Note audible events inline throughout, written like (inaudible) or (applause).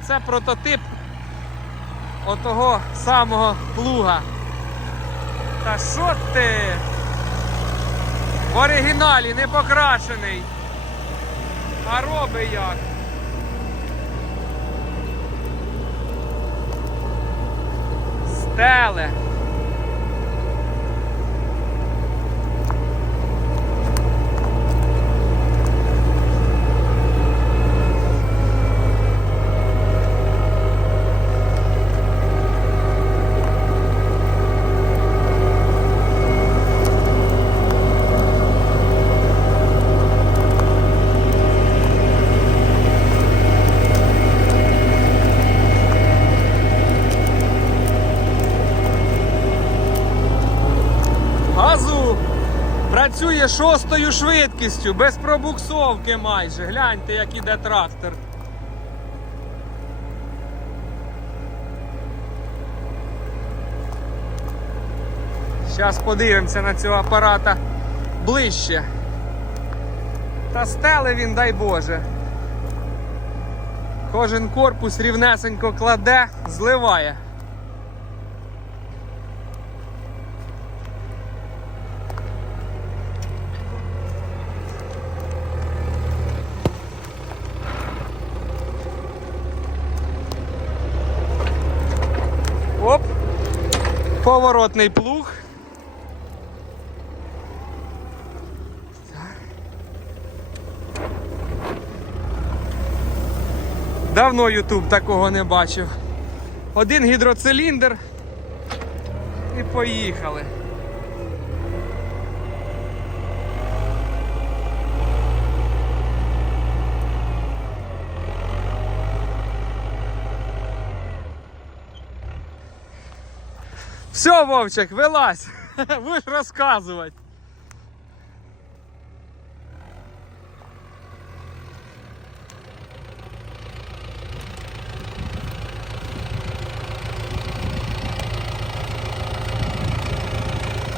Оце прототип отого самого плуга. Та що ти? В оригіналі не покрашений. А роби як? Стеле. Шостою швидкістю, без пробуксовки майже. Гляньте, як іде трактор. Зараз подивимося на цього апарата ближче. Та стели він, дай Боже. Кожен корпус рівнесенько кладе, зливає. Поворотний плуг. Давно Ютуб такого не бачив. Один гідроциліндр. І поїхали. Все, Вовчик, вилазь. (laughs) Будеш розказувати.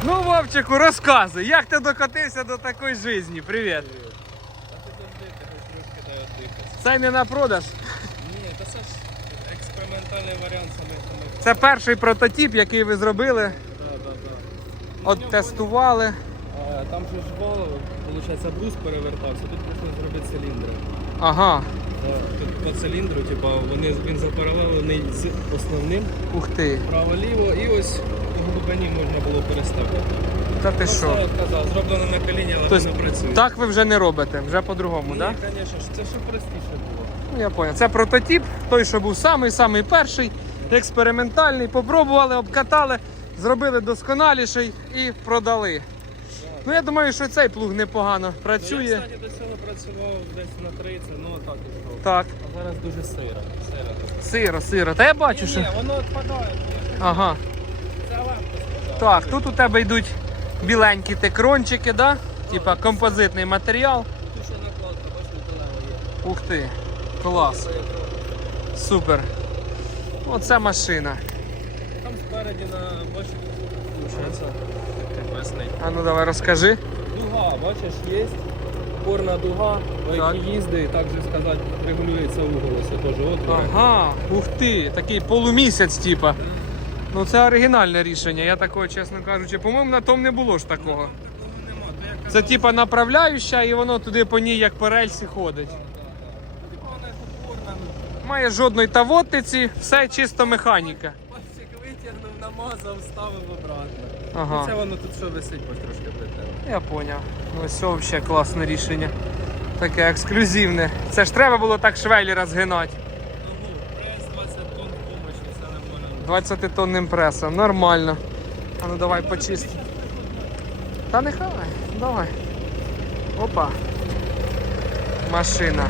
Ну, Вовчику, розказуй, як ти докотився до такої житті? Привіт. Це не на продаж. Ні, та це ж експериментальний варіант саме саме. Це перший прототип, який ви зробили, Да, да, да. от тестували. А, там же ж вал, виходить, брус перевертався, тут можна зробити циліндри. Ага. Тут по циліндру, типа, вони, він запаралелений з основним, Ух ти. право-ліво, і ось по глибині можна було переставити. Та ти що? я казав, зроблено на коліні, але Тобто, воно працює. так ви вже не робите, вже по-другому, Ні, так? Звісно, ж, це ще простіше було. Ну, я понял. Це прототип, той, що був самий-самий перший, експериментальний. Попробували, обкатали, зробили досконаліший і продали. Ну я думаю, що цей плуг непогано Ну, я, працює. кстати, до цього працював десь на 30, ну так і. Так, А зараз дуже сиро. сиро сиро. Та я бачу, Ні, що. ні, воно відпадає. Ага. Це. Так, тут у тебе йдуть біленькі текрончики, да? Типа композитний матеріал. Тут ще накладка, бачиш, металева є. Ух ти, клас, супер. Оце машина. Там спереді на бачиш. Весний. А ну давай розкажи. Дуга, бачиш, є. Корна дуга, по якій їздить, так же сказати, регулюється угол, ось теж отвори. Ага, ух ти, такий полумісяць, типа. Ну це оригінальне рішення. Я такого, чесно кажучи, по-моєму, на тому не було ж такого. Це типа направляюча і воно туди по ній як по рельсі ходить. типа вона як опорна, ну, Має жодної тавотиці, все чисто механіка. пальчик витягнув, намазав, ставив обратно. Ага. Це воно тут все висить, бо трошки притерло. Я поняв. Ну, Ось це взагалі класне рішення. Таке ексклюзивне. Це ж треба було так швелі розгинати. Ну, прес 20 тонн помощі, все нормально. 20 тонним пресом. Нормально. А ну давай почисти. Та нехай, давай. Опа. Машина.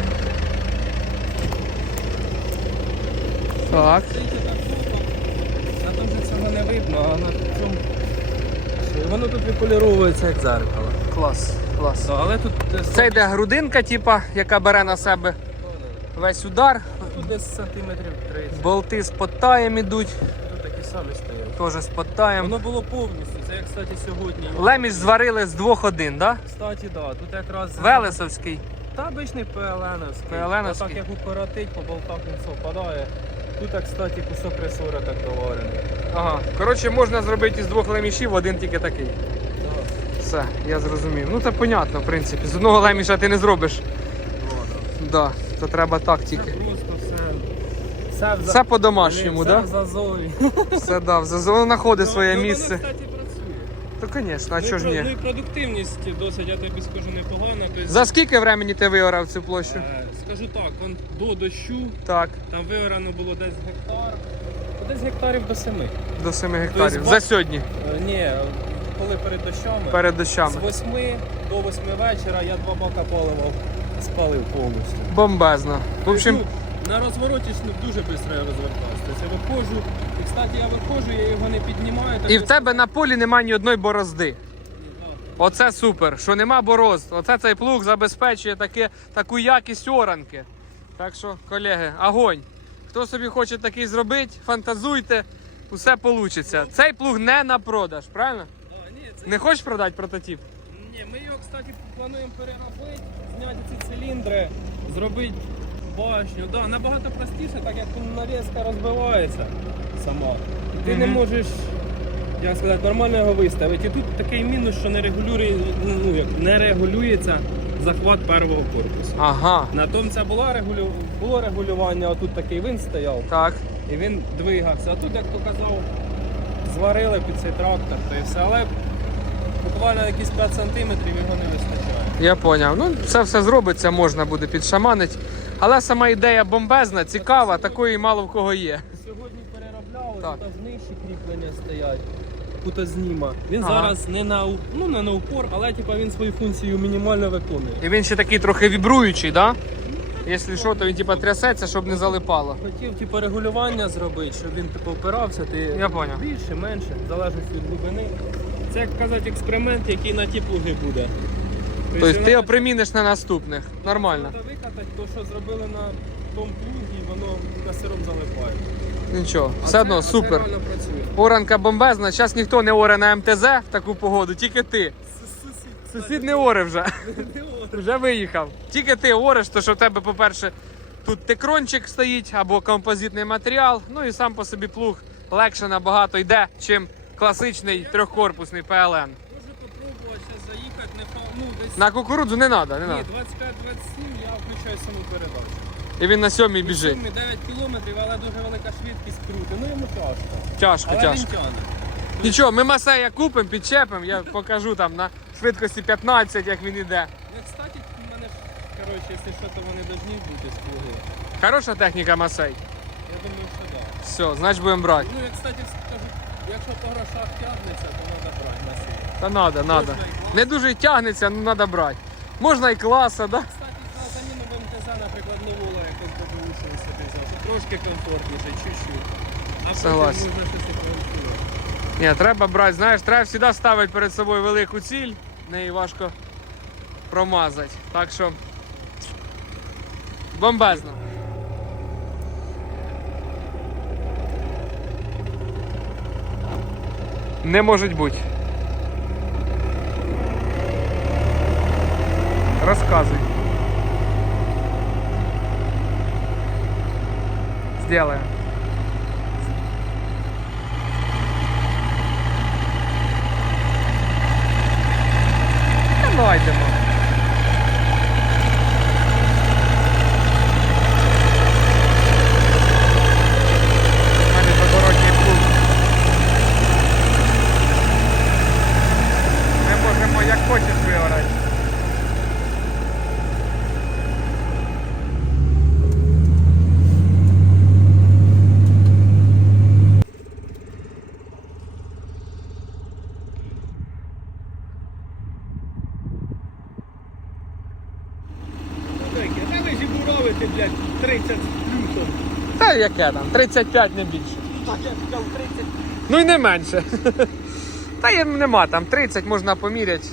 Так. На тому цього не видно, а на цьому. Воно тут виполіровується як зеркало. Клас, клас. Да, але тут Це йде грудинка, типа, яка бере на себе весь удар. тут десь сантиметрів 30. Болти з подтаєм ідуть, Тут такі самі стоять. теж з подтаєм. Воно було повністю. Це як, кстати, сьогодні. Леміш зварили з двох один, да? Кстати, да, тут якраз. Велесовський. Та обичний ПЛНовський. ПЛНовський. А Так як укоротить, по болтах він совпадає. Тут, кстати, кусок ресора так доварений. Ага. Коротше, можна зробити із двох лемішів один тільки такий. Все, я зрозумів. Ну це понятно, в принципі. З одного леміша ти не зробиш. Да, то треба так тільки. просто все. Все, Все по-домашньому, так? да? в зазові. Все, да, в зазові знаходить своє Ну, місце. То, звісно, а Ну, чого ж про- Ну і продуктивність досить, я тобі скажу, непогана. Тобто, За скільки времени ти виорав цю площу? е, скажу так, он до дощу Так, там виорано було десь гектар. Десь гектарів до семи. до 7 гектарів. За сьогодні, Е, Ні, коли перед дощами. перед З дощами. 8 до 8 вечора я два бака палива спалив повністю. Бомбезно. В общем, Ну, на розвороті ж не дуже швидко я розвертався. Тобто я виходжу, і кстати, я виходжу, я його не піднімаю. так і в тебе на полі немає ні одної борозди. Оце супер, що нема борозд. Оце цей плуг забезпечує таке, таку якість оранки. Так що, колеги, огонь. Хто собі хоче такий зробити, фантазуйте, усе вийде. Цей плуг не на продаж, правильно? А, ні, це... Не хочеш продати прототип? Ні, ми його, кстати, плануємо переробити, зняти ці циліндри, зробити башню. Да, набагато простіше, так як навіска розбивається сама. І ти не Мгм. можеш, як сказати, нормально його виставити. І тут такий мінус, що не регулює, ну, як, не регулюється захват первого корпусу. Ага. На тому це була регулю... було регулювання, а тут такий винт стояв Так. і він двигався. А тут, як то казав, зварили під цей трактор, то і все. Але буквально якісь 5 сантиметрів його не вистачає. Я поняв. Ну, це все зробиться, можна буде підшаманити. Але сама ідея бомбезна, цікава, такої мало в кого є. Сьогодні переробляли, Так. тут нижчі кріплення стоять. Кутозніма. Він Ага. зараз не на, у- ну, не на упор, але типа, він свою функцію мінімально виконує. І він ще такий трохи вібруючий, да? Якщо що, то він типа трясеться, щоб не залипало. Хотів типу, регулювання зробити, щоб він типу, опирався, ти Я поняв. більше, менше, в залежності від глибини. Це як казати експеримент, який на ті плуги буде. Тобто ти його опри... приміниш на наступних. Нормально. Викатати, то що зробили на тому плугі, воно на сироп залипає. Нічого, А все це- одно а це супер. реально працює. Оранка бомбезна. Зараз ніхто не оре на МТЗ в таку погоду, тільки ти. Сусід не оре вже. (laughs) Вже виїхав. Тільки ти ореш, то що в тебе, по-перше, тут текрончик стоїть або композитний матеріал. Ну і сам по собі плуг легше набагато йде, чим класичний трьохкорпусний ПЛН. Можу попробувати зараз заїхати, не фа- ну, десь На кукурудзу не треба, не Ні, треба. 25-27 я включаю саму передачу. І він на сьомій біжить. 9 кілометрів, але дуже велика швидкість крути. Ну йому тяжко. Тяжко, Але тяжко. він тягне. Нічого, ми масея купимо, підчепимо, я покажу там на швидкості 15, як він іде. Ну, кстати, в мене ж, коротше, якщо що, то вони повинні бути з плуги. Хороша техніка масей. Я думаю, що так. Да. Все, значить будемо брати. Ну, я, кстати, скажу, якщо по грошах тягнеться, то треба брати на силу. Та надо, надо. Можна і клас. Не дуже тягнеться, ну треба брати. Можна і класа, да? Кстати, на заміну БМТЗ, наприклад, новола якось собі взяв. Трошки комфортніше, чуть-чуть. А Согласен. потім можна щось і. Ні, треба брати, знаєш, треба завжди ставити перед собою велику ціль, неї важко промазати. Так що бомбезно. Не може бути. Рассказывай. Сделаем. Давайте. Яке там? 35 не більше. Так я сказав 30. Ну і не менше. Та є нема там 30 можна поміряти.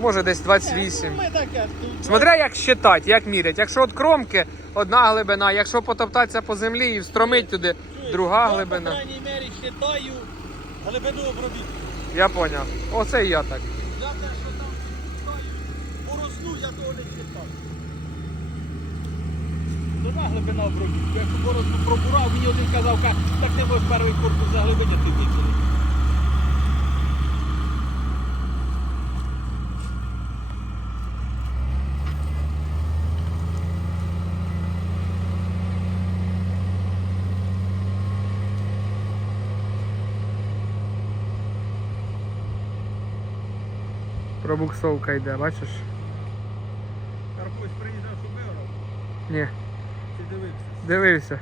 Може десь 28. Ми таке. Смотря як считати, як мірять. Якщо від кромки одна глибина, якщо потоптатися по землі і встромить туди друга Я, по глибина. крайній считаю глибину обробітку. Я поняв. Оце і я так. Я те, що там считаю, борозну, я того не считаю. Одна глибина в броді. Якщо борозду пробурав, мені один казав, «Ка, так ти можеш перший корпус заглибити, а ти більше. Пробуксовка йде, бачиш? Карпусь приїжджав, що Ні, дивився. дивився.